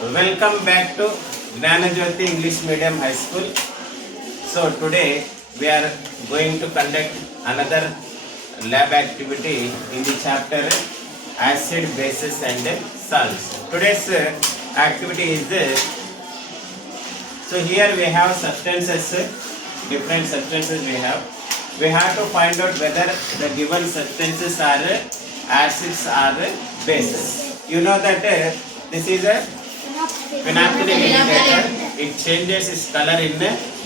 Welcome back to Gnanajyoti English Medium High School. So today we are going to conduct another lab activity in the chapter acid, bases and salts. Today's activity is so here we have substances, different substances we have. We have to find out whether the given substances are acids or bases. You know that this is a phenolphthalein indicator. It changes its color in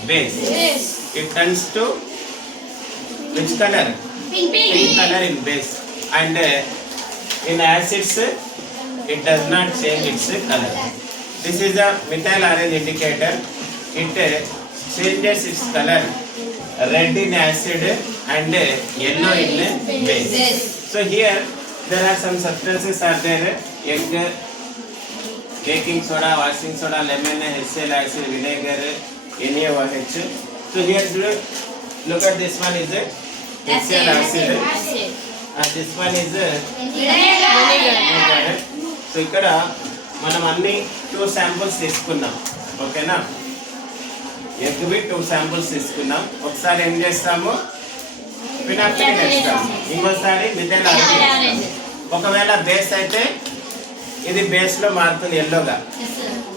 base. It turns to which color? Pink color in base. And in acids, it does not change its color. This is a methyl orange indicator. It changes its color red in acid and yellow in base. So here there are some substances are there: egg, baking soda, washing soda, lemon, HCl acid, vinegar, NaOH. So here look at this one is HCl acid and this one is vinegar. So ఇక్కడ మనం అన్ని 2 samples తీసుకున్నాం. ఓకేనా? ఎగ్వి 2 samples తీసుకున్నాం. ఒకసారి ఏం చేస్తాము? ఫినాప్థలిన్ వేస్తాము. ఇంకోసారి మిథైల్ ఆరెంజ్. ఒకవేళ బేస్ అయితే ఇది బేస్ లో మారుతుంది ఎల్లోగా,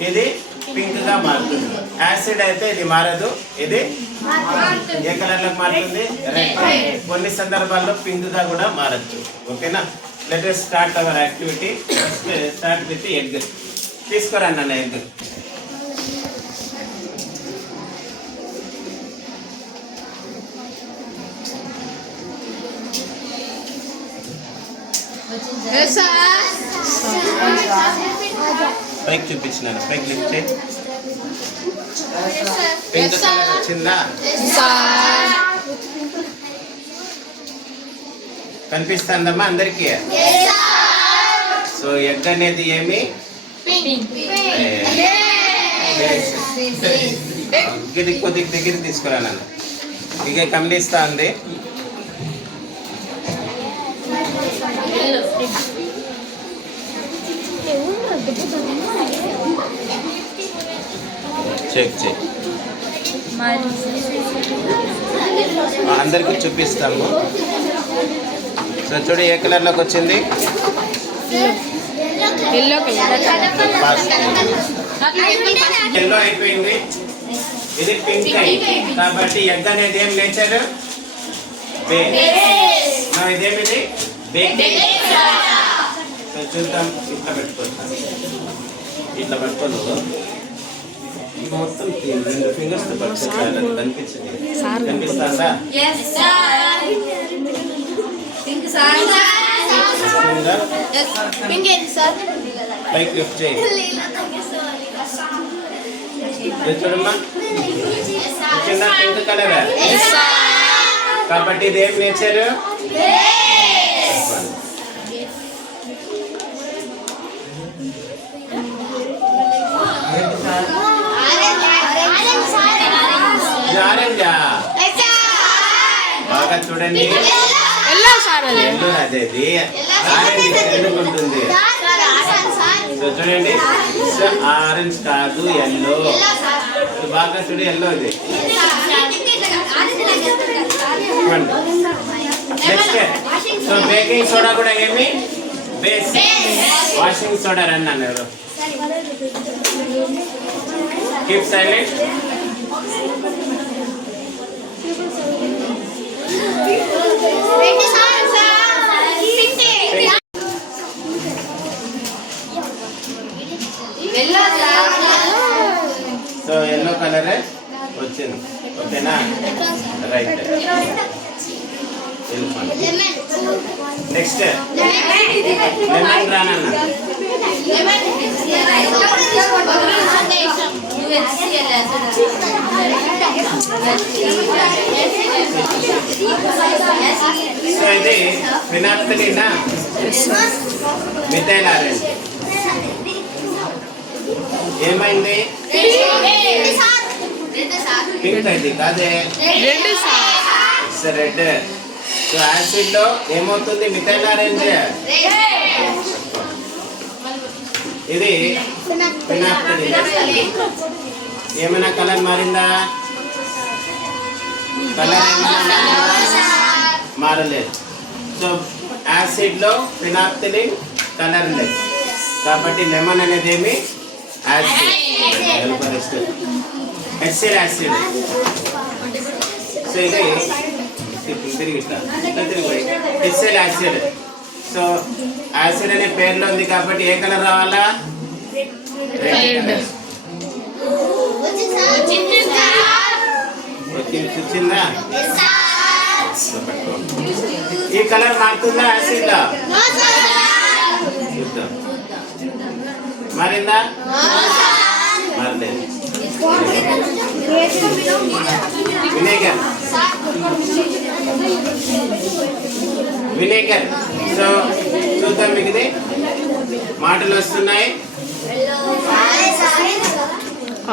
ఇది పింక్ గా మారుతుంది. యాసిడ్ అయితే ఇది మారదు, ఇది ఏ కలర్ లో మారుతుంది? రెడ్. కొన్ని సందర్భాల్లో పింక్ గా కూడా మారచ్చు. ఓకేనా? Let us start our activity. First start with egg. తీసుకురండి అన్న ఎగ్. పైకి చూపించినాను, పైకి లిఫ్ట్ చేయి. పింక్ కలర్ వచ్చిందా? కనిపిస్తుందమ్మా అందరికి? సో ఎగ్ అనేది ఏమి? కొద్ది దగ్గర తీసుకురా నన్ను. ఇక గమనిస్తా ఉంది. చెక్ చెక్ అందరికి చూపిస్తాము. సో చూడు ఏ కలర్లోకి వచ్చింది? ఎల్లో అయిపోయింది, ఇది పింక్ అయింది. కాబట్టి ఎగ్ అనేది ఏం నేచర్? ఇదేమిది? సో చూద్దాం. ఇట్లా పెట్టుకుంటాం, ఇట్లా పట్టుకోను మొత్తం 2 ఫింగర్స్ పట్టుకోవాలి. కనిపించింది? కనిపిస్తుందా? పైకి లిఫ్ట్ చేయి. చూడమ్మా, చిన్న పింక్ కలర్. కాబట్టి ఇది ఏం నేచర్? ఆరెంజా? బాగా చూడండి. అదేది ఆరెంజ్ ఎందుకు ఉంటుంది? చూడండి, ఆరెంజ్ కాదు, ఎల్లో. బాగా చూడు, ఎల్లో ఇది. నెక్స్ట్ సో బేకింగ్ సోడా కూడా ఏమి? బేస్. వాషింగ్ సోడా రన్ అన్నారు. Keep silent. So yellow colour వచ్చింది. ఓకేనా? రైట్. నెక్స్ట్ లెమన్ రానన్న. సో ఇది ఫినాప్థలిన్, మిథైల్ ఆరెంజ్. ఏమైంది? పింక్ అయింది కాదే, రెడ్. సో యాసిడ్ లో ఏమవుతుంది? మిథైల్ ఆరెంజ్ ఇది ఫినాప్థలిన్. ఏమైనా కలర్ మారిందా? కలర్ మారలేదు. సో యాసిడ్లో ఫినాప్థలిన్ కలర్లెస్ కాబట్టి లెమన్ అనేది ఏమి యాసిడ్, హెచ్సిఎల్ యాసిడ్. సో ఇది తిరిగి హెచ్సిఎల్ యాసిడ్. సో యాసిడ్ అనే పేర్లో ఉంది కాబట్టి ఏ కలర్ రావాలా? రెడ్. వచ్చిందా? ఈ కలర్ మారుతుందా యాసిడ్ లో? మారిందా? మారలేదు. వినేగర్. వినేగర్. సో చూద్దాం మీకు ఇది మాటలు వస్తున్నాయి.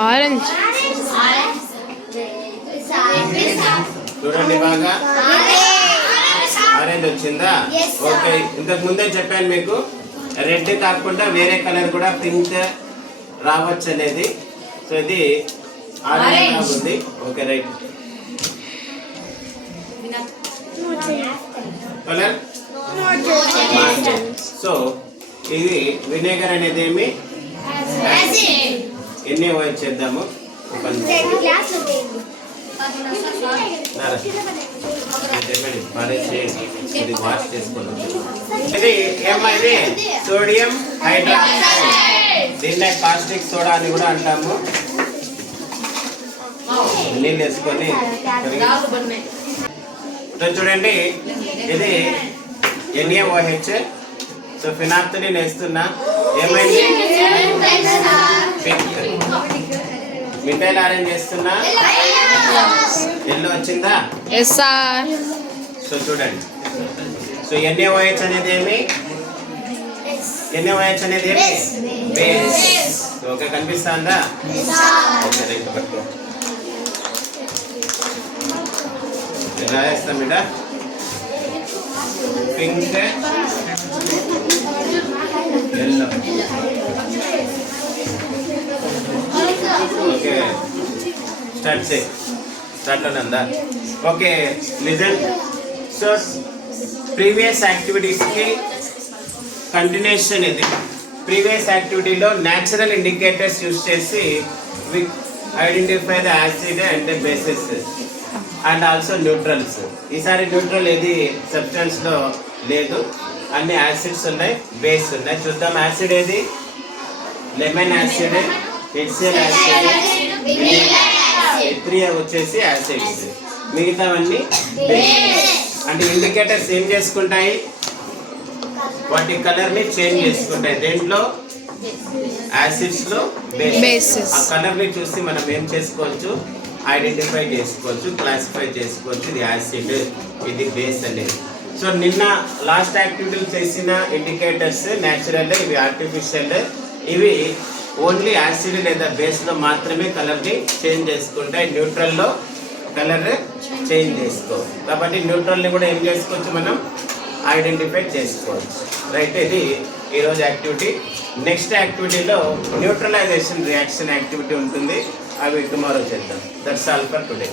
ఆరెంజ్. చూడండి బాగా. ఆరెంజ్ వచ్చిందా? ఓకే. ఇంతకు ముందే చెప్పాను మీకు రెడ్ కాకుండా వేరే కలర్ కూడా పింక్ రావచ్చు అనేది. సో ఇది ఆరెంజ్ ఉంది. Okay right. కలర్. సో ఇది వినేగర్ అనేది ఏమి ఎన్ని వాయిస్ చేద్దాము. ఇది వాష్ చేసుకోవాలి. ఇది ఏమ్మా? ఇది సోడియం హైడ్రాక్సైడ్. దీన్నే కాస్టిక్ సోడా అని కూడా అంటాము. నీళ్ళు వేసుకొని చూడండి ఇది NaOH. సో ఫినాప్థలిన్ వేస్తున్నా. ఏమైంది? పింక్. మిఠాయిలు ఆరెంజ్ వేస్తున్నా. ఎల్లో వచ్చిందా? సో చూడండి. సో NaOH అనేది ఏమి? NaOH అనేది ఏమి? బేస్. ఓకే కనిపిస్తుందా? Okay right. పట్టుకో. ఎలా వేస్తాం బిడ్డ? Pink, yellow. ఓకే స్టార్ట్ అనందా? Okay listen. సో ప్రీవియస్ యాక్టివిటీస్కి కంటిన్యూషన్ ఇది. ప్రీవియస్ యాక్టివిటీలో న్యాచురల్ ఇండికేటర్స్ యూజ్ చేసి we identify the acid and bases and also neutrals. ఈసారి న్యూట్రల్ ఏది సబ్స్టెన్స్లో లేదు, అన్ని యాసిడ్స్ ఉన్నాయి, బేస్ ఉన్నాయి. చూద్దాం. యాసిడ్ ఏది? Lemon acid, HCl acid, H3 వచ్చేసి యాసిడ్స్, మిగతావన్నీ బేస్. అంటే ఇండికేటర్స్ ఏం చేసుకుంటాయి? వాటి కలర్ని చేంజ్ చేసుకుంటాయి. దేంట్లో? యాసిడ్స్లో బేసెస్. ఆ కలర్ని చూసి మనం ఏం చేసుకోవచ్చు? ఐడెంటిఫై చేసుకోవచ్చు, క్లాసిఫై చేసుకోవచ్చు. ఇది యాసిడ్, ఇది బేస్ అనేది. సో నిన్న లాస్ట్ యాక్టివిటీలు చేసిన ఇండికేటర్స్ న్యాచురల్, ఇవి ఆర్టిఫిషియల్. ఇవి ఓన్లీ యాసిడ్ లేదా బేస్లో మాత్రమే కలర్ని చేంజ్ చేసుకుంటాయి. న్యూట్రల్లో కలర్ చేంజ్ చేసుకోవచ్చు. కాబట్టి న్యూట్రల్ని కూడా ఏం చేసుకోవచ్చు? మనం ఐడెంటిఫై చేసుకోవచ్చు. రైట్. ఇది ఈరోజు యాక్టివిటీ. నెక్స్ట్ యాక్టివిటీలో న్యూట్రలైజేషన్ రియాక్షన్ యాక్టివిటీ ఉంటుంది. అవి టుమారో చేద్దాం. That's all for today.